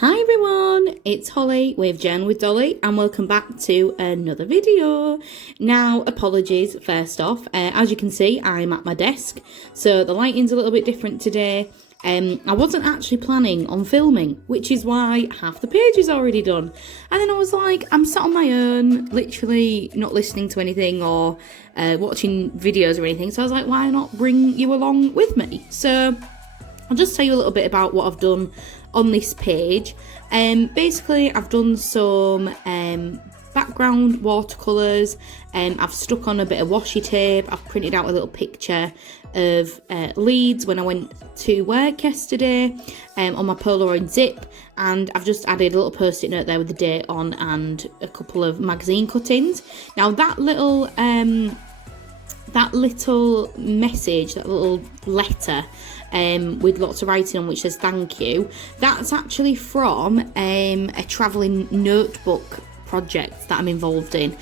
Hi everyone, it's Holly with Jen with Dolly and welcome back to another video. Now, apologies first off, as you can see I'm at my desk, so the lighting's a little bit different today. I wasn't actually planning on filming, which is why half the page is already done. And then I was like, I'm sat on my own, literally not listening to anything or watching videos or anything, so I was like, why not bring you along with me? So I'll just tell you a little bit about what I've done on this page. Basically, I've done some background watercolours, I've stuck on a bit of washi tape, I've printed out a little picture of Leeds when I went to work yesterday on my Polaroid zip, and I've just added a little post-it note there with the date on and a couple of magazine cuttings. Now that little message, that little letter with lots of writing on which says thank you, that's actually from a travelling notebook project that I'm involved in.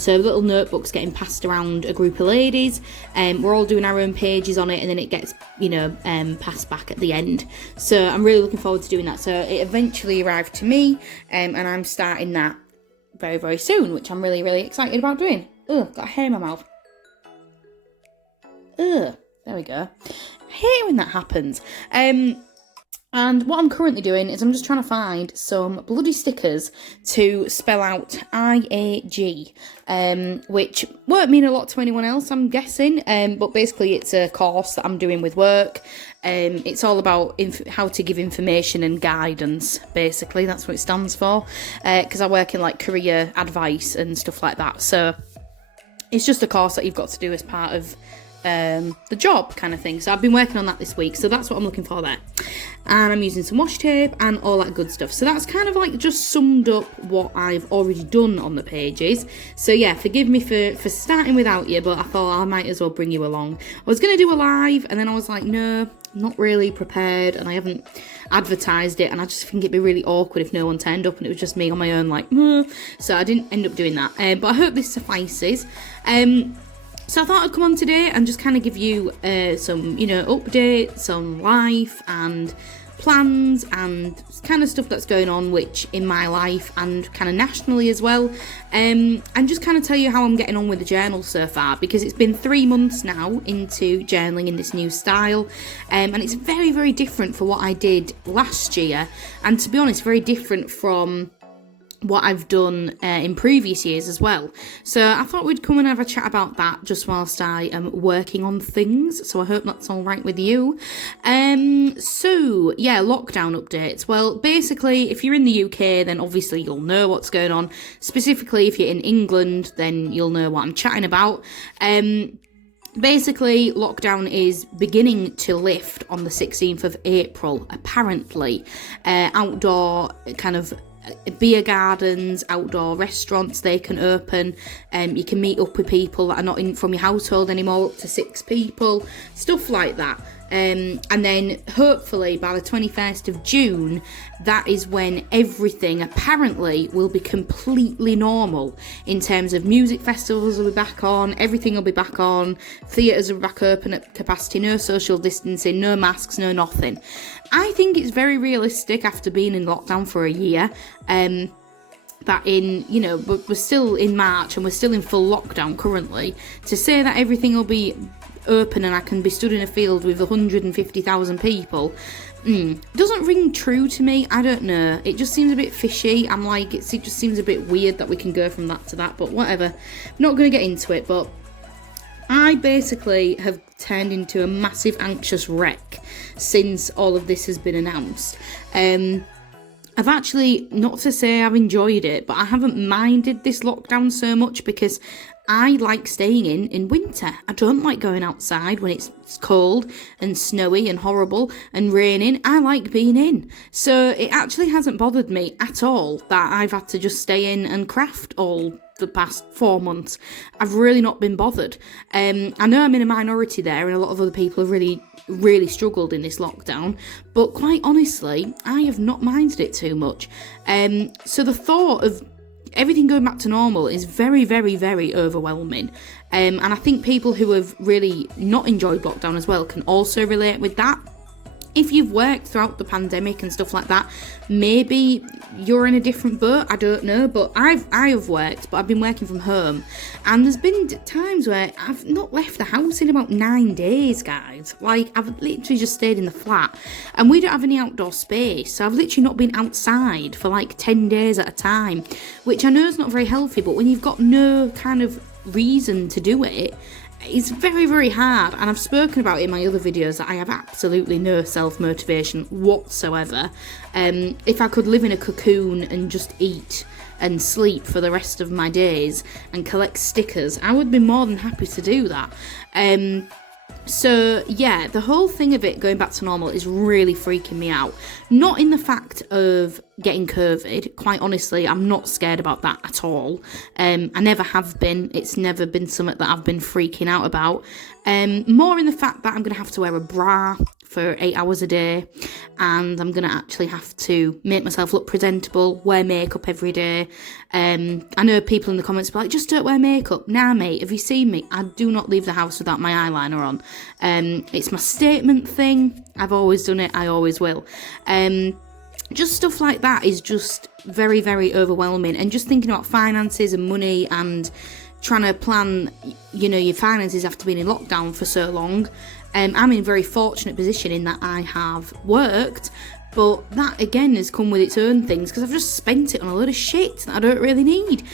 So little notebooks getting passed around a group of ladies, we're all doing our own pages on it, and then it gets passed back at the end. So I'm really looking forward to doing that. So it eventually arrived to me, and I'm starting that very, very soon, which I'm really, really excited about doing. Ugh, got a hair in my mouth. Ugh, there we go. I hate when that happens. And what I'm currently doing is I'm just trying to find some bloody stickers to spell out IAG, which won't mean a lot to anyone else, I'm guessing, but basically it's a course that I'm doing with work. It's all about how to give information and guidance, basically, that's what it stands for, because I work in like career advice and stuff like that, so it's just a course that you've got to do as part of the job kind of thing. So I've been working on that this week, so that's what I'm looking for there, and I'm using some washi tape and all that good stuff. So that's kind of like just summed up what I've already done on the pages. So yeah, forgive me for starting without you, but I thought I might as well bring you along. I was going to do a live, and then I was like, no, I'm not really prepared, and I haven't advertised it, and I just think it'd be really awkward if no one turned up and it was just me on my own like, so I didn't end up doing that, but I hope this suffices. So I thought I'd come on today and just kind of give you some, updates on life and plans and kind of stuff that's going on, which in my life and kind of nationally as well, and just kind of tell you how I'm getting on with the journal so far, because it's been 3 months now into journaling in this new style, and it's very, very different for what I did last year, and to be honest, very different from what I've done in previous years as well. So I thought we'd come and have a chat about that just whilst I am working on things, so I hope that's all right with you. So yeah, lockdown updates. Well, basically, if you're in the UK, then obviously you'll know what's going on. Specifically, if you're in England, then you'll know what I'm chatting about. Basically, lockdown is beginning to lift on the 16th of April, apparently. Outdoor kind of beer gardens, outdoor restaurants, they can open, you can meet up with people that are not in from your household anymore, up to 6 people, stuff like that. And then hopefully by the 21st of June, that is when everything apparently will be completely normal in terms of music festivals will be back on, everything will be back on, theatres are back open at capacity, no social distancing, no masks, no nothing. I think it's very realistic after being in lockdown for a year, that we're still in March and we're still in full lockdown currently, to say that everything will be open and I can be stood in a field with 150,000 people doesn't ring true to me. I don't know, it just seems a bit fishy. I'm like, it just seems a bit weird that we can go from that to that, but whatever, I'm not going to get into it. But I basically have turned into a massive anxious wreck since all of this has been announced. I've actually, not to say I've enjoyed it, but I haven't minded this lockdown so much because I like staying in winter. I don't like going outside when it's cold and snowy and horrible and raining. I like being in. So it actually hasn't bothered me at all that I've had to just stay in and craft all the past 4 months. I've really not been bothered. I know I'm in a minority there and a lot of other people have really, really struggled in this lockdown, but quite honestly, I have not minded it too much. So the thought of everything going back to normal is very, very, very overwhelming. And I think people who have really not enjoyed lockdown as well can also relate with that. if you've worked throughout the pandemic and stuff like that, maybe you're in a different boat, I don't know, but I have worked, but I've been working from home, and there's been times where I've not left the house in about 9 days, guys. Like, I've literally just stayed in the flat, and we don't have any outdoor space, so I've literally not been outside for like 10 days at a time, which I know is not very healthy, but when you've got no kind of reason to do it, it's very, very hard, and I've spoken about it in my other videos that I have absolutely no self-motivation whatsoever. If I could live in a cocoon and just eat and sleep for the rest of my days and collect stickers, I would be more than happy to do that. So yeah, the whole thing of it going back to normal is really freaking me out. Not in the fact of getting COVID, quite honestly, I'm not scared about that at all. I never have been. It's never been something that I've been freaking out about. More in the fact that I'm going to have to wear a bra for 8 hours a day, and I'm going to actually have to make myself look presentable, wear makeup every day. I know people in the comments be like, just don't wear makeup. Nah, mate, have you seen me? I do not leave the house without my eyeliner on. It's my statement thing. I've always done it. I always will. Just stuff like that is just very, very overwhelming. And just thinking about finances and money and trying to plan, you know, your finances after being in lockdown for so long. I'm in a very fortunate position in that I have worked, but that again has come with its own things because I've just spent it on a load of shit that I don't really need,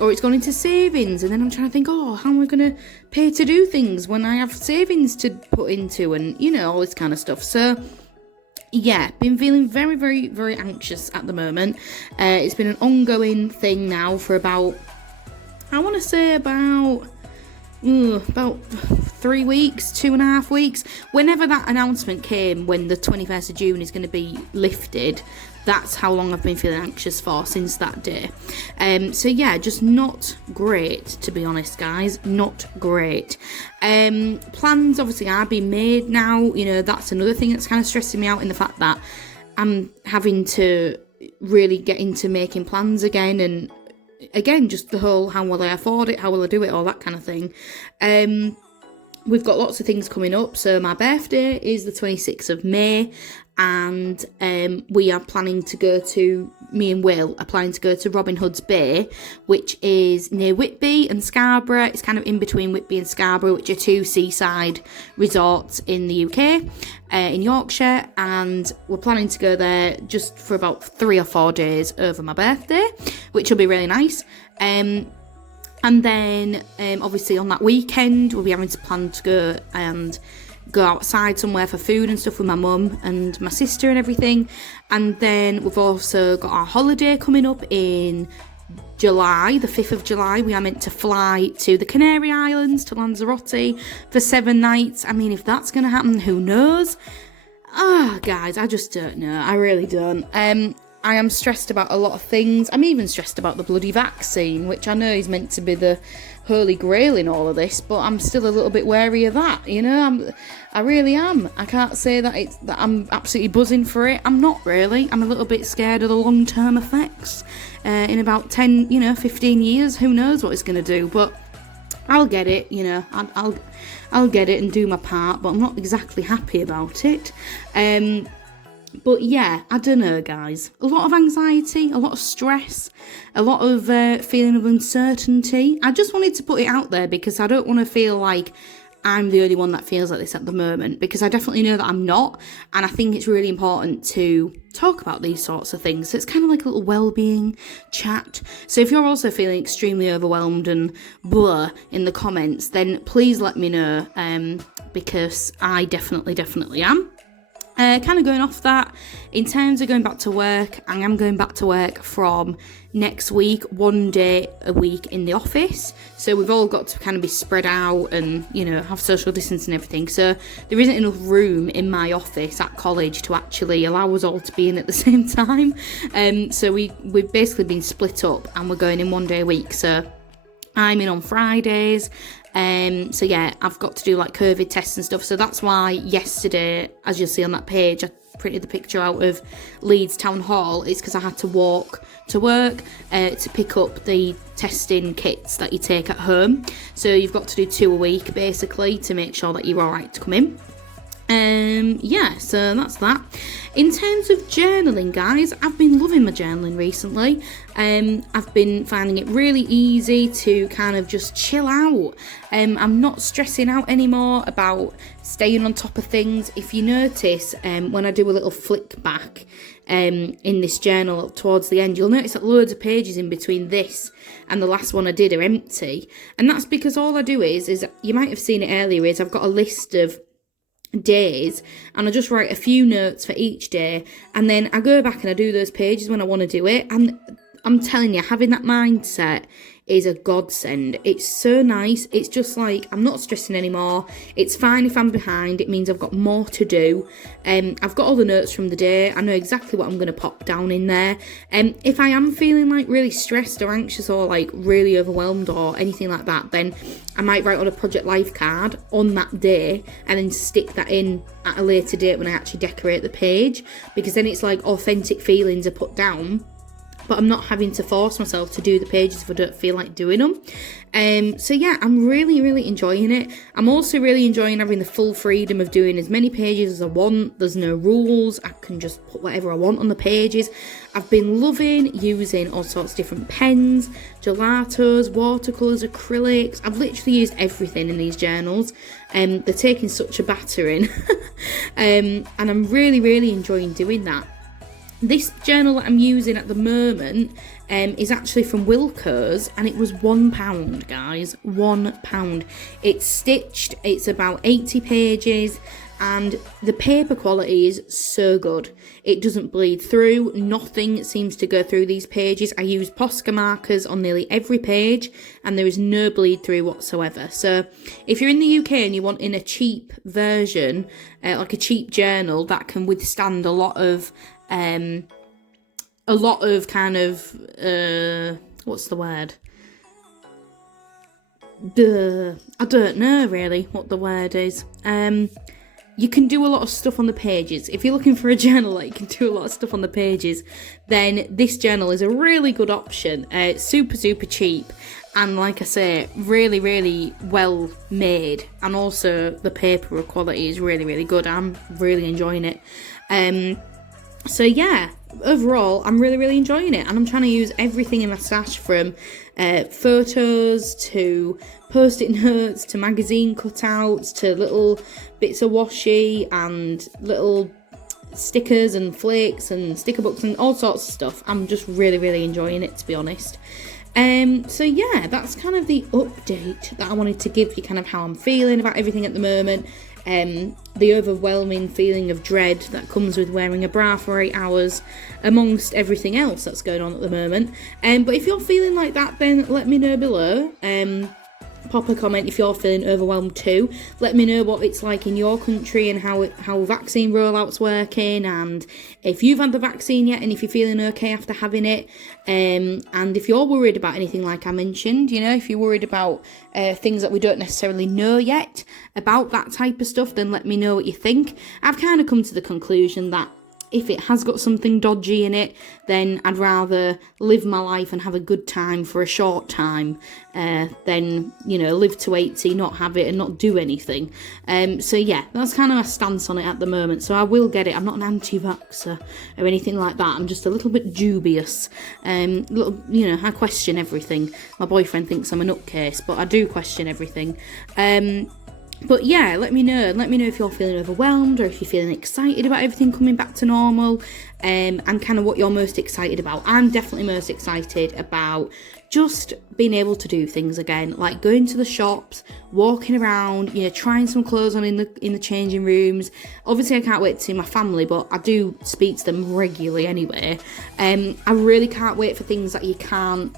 or it's gone into savings, and then I'm trying to think, oh, how am I going to pay to do things when I have savings to put into, and you know, all this kind of stuff. So yeah, been feeling very, very, very anxious at the moment. It's been an ongoing thing now for about, I want to say about 3 weeks, 2.5 weeks. Whenever that announcement came, when the 21st of June is going to be lifted, that's how long I've been feeling anxious for, since that day. So yeah, just not great, to be honest, guys. Not great. Plans obviously are being made now. You know, that's another thing that's kind of stressing me out, in the fact that I'm having to really get into making plans again, and again, just the whole, how will I afford it, how will I do it, all that kind of thing. We've got lots of things coming up. So my birthday is the 26th of May, and we are planning to go to, me and Will are planning to go to Robin Hood's Bay, which is near Whitby and Scarborough. It's kind of in between Whitby and Scarborough, which are two seaside resorts in the UK, in Yorkshire, and we're planning to go there just for about 3 or 4 days over my birthday, which will be really nice. And then obviously on that weekend we'll be having to plan to go and go outside somewhere for food and stuff with my mum and my sister and everything. And then we've also got our holiday coming up in July, the 5th of July. We are meant to fly to the Canary Islands, to Lanzarote, for 7 nights. I mean, if that's going to happen, who knows? Oh, guys, I just don't know. I really don't. I am stressed about a lot of things. I'm even stressed about the bloody vaccine, which I know is meant to be the holy grail in all of this, but I'm still a little bit wary of that, you know. I really am. I can't say that I'm absolutely buzzing for it. I'm not really. I'm a little bit scared of the long-term effects. In about 10, 15 years, who knows what it's going to do, but I'll get it, you know. I'll get it and do my part, but I'm not exactly happy about it. But yeah, I don't know, guys. A lot of anxiety, a lot of stress, a lot of feeling of uncertainty. I just wanted to put it out there because I don't want to feel like I'm the only one that feels like this at the moment, because I definitely know that I'm not, and I think it's really important to talk about these sorts of things. So it's kind of like a little well-being chat. So if you're also feeling extremely overwhelmed and blah in the comments, then please let me know, because I definitely am. Kind of going off that, in terms of going back to work, I am going back to work from next week, 1 day a week in the office. So we've all got to kind of be spread out and, have social distance and everything. So there isn't enough room in my office at college to actually allow us all to be in at the same time. So we've basically been split up and we're going in 1 day a week. So I'm in on Fridays. So yeah, I've got to do like COVID tests and stuff. So that's why yesterday, as you'll see on that page, I printed the picture out of Leeds Town Hall. It's because I had to walk to work to pick up the testing kits that you take at home. So you've got to do 2 a week basically to make sure that you're all right to come in. Yeah, so that's that. In terms of journaling, guys, I've been loving my journaling recently. I've been finding it really easy to kind of just chill out. I'm not stressing out anymore about staying on top of things. If you notice, when I do a little flick back in this journal towards the end, you'll notice that loads of pages in between this and the last one I did are empty. And that's because all I do is you might have seen it earlier, is I've got a list of days and I just write a few notes for each day, and then I go back and I do those pages when I want to do it. And I'm telling you, having that mindset is a godsend. It's so nice. It's just like, I'm not stressing anymore. It's fine if I'm behind. It means I've got more to do. I've got all the notes from the day. I know exactly what I'm going to pop down in there. If I am feeling like really stressed or anxious or like really overwhelmed or anything like that, then I might write on a Project Life card on that day and then stick that in at a later date when I actually decorate the page, because then it's like authentic feelings are put down, but I'm not having to force myself to do the pages if I don't feel like doing them. So yeah, I'm really, really enjoying it. I'm also really enjoying having the full freedom of doing as many pages as I want. There's no rules. I can just put whatever I want on the pages. I've been loving using all sorts of different pens, gelatos, watercolours, acrylics. I've literally used everything in these journals. They're taking such a battering. And I'm really, really enjoying doing that. This journal that I'm using at the moment is actually from Wilko's, and it was £1, guys. £1. It's stitched. It's about 80 pages, and the paper quality is so good. It doesn't bleed through. Nothing seems to go through these pages. I use Posca markers on nearly every page, and there is no bleed through whatsoever. So if you're in the UK and you're wanting a cheap version, like a cheap journal that can withstand a lot of kind of what's the word? I don't know really what the word is. You can do a lot of stuff on the pages. If you're looking for a journal that you can do a lot of stuff on the pages, then this journal is a really good option. It's super, super cheap. And like I say, really, really well made. And also the paper quality is really, really good. I'm really enjoying it. So yeah, overall, I'm really, really enjoying it. And I'm trying to use everything in my stash, from photos to post-it notes to magazine cutouts to little bits of washi and little stickers and flakes and sticker books and all sorts of stuff. I'm just really, really enjoying it, to be honest. So yeah, that's kind of the update that I wanted to give you, kind of how I'm feeling about everything at the moment. The overwhelming feeling of dread that comes with wearing a bra for 8 hours, amongst everything else that's going on at the moment. But if you're feeling like that, then let me know below. Pop a comment if you're feeling overwhelmed too. Let me know what it's like in your country and how vaccine rollout's working, and if you've had the vaccine yet and if you're feeling okay after having it. And if you're worried about anything like I mentioned, you know, if you're worried about things that we don't necessarily know yet about that type of stuff, then let me know what you think. I've kind of come to the conclusion that if it has got something dodgy in it, then I'd rather live my life and have a good time for a short time than, you know, live to 80, not have it and not do anything. So yeah, that's kind of my stance on it at the moment. So I will get it. I'm not an anti-vaxxer or anything like that. I'm just a little bit dubious. You know, I question everything. My boyfriend thinks I'm a nutcase, but I do question everything. But yeah, let me know. Let me know if you're feeling overwhelmed or if you're feeling excited about everything coming back to normal, and kind of what you're most excited about. I'm definitely most excited about just being able to do things again, like going to the shops, walking around, you know, trying some clothes on in the changing rooms. Obviously, I can't wait to see my family, but I do speak to them regularly anyway. I really can't wait for things that you can't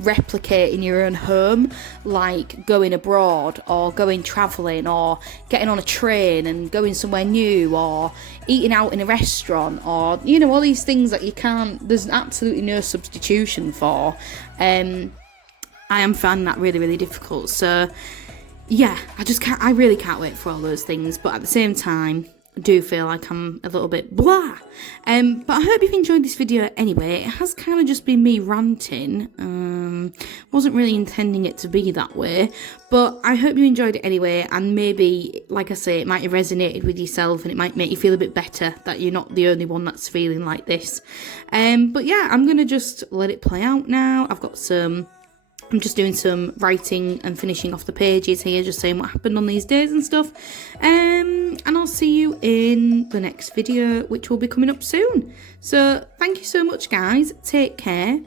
replicate in your own home, like going abroad or going travelling or getting on a train and going somewhere new or eating out in a restaurant, or, you know, all these things that you can't, there's absolutely no substitution for. I am finding that really, really difficult. So yeah, I really can't wait for all those things. But at the same time, do feel like I'm a little bit blah. But I hope you've enjoyed this video anyway. It has kind of just been me ranting. Wasn't really intending it to be that way, but I hope you enjoyed it anyway, and maybe, like I say, it might have resonated with yourself and it might make you feel a bit better that you're not the only one that's feeling like this. But yeah, I'm gonna just let it play out now. I'm just doing some writing and finishing off the pages here, just saying what happened on these days and stuff. And I'll see you in the next video, which will be coming up soon. So thank you so much, guys. Take care.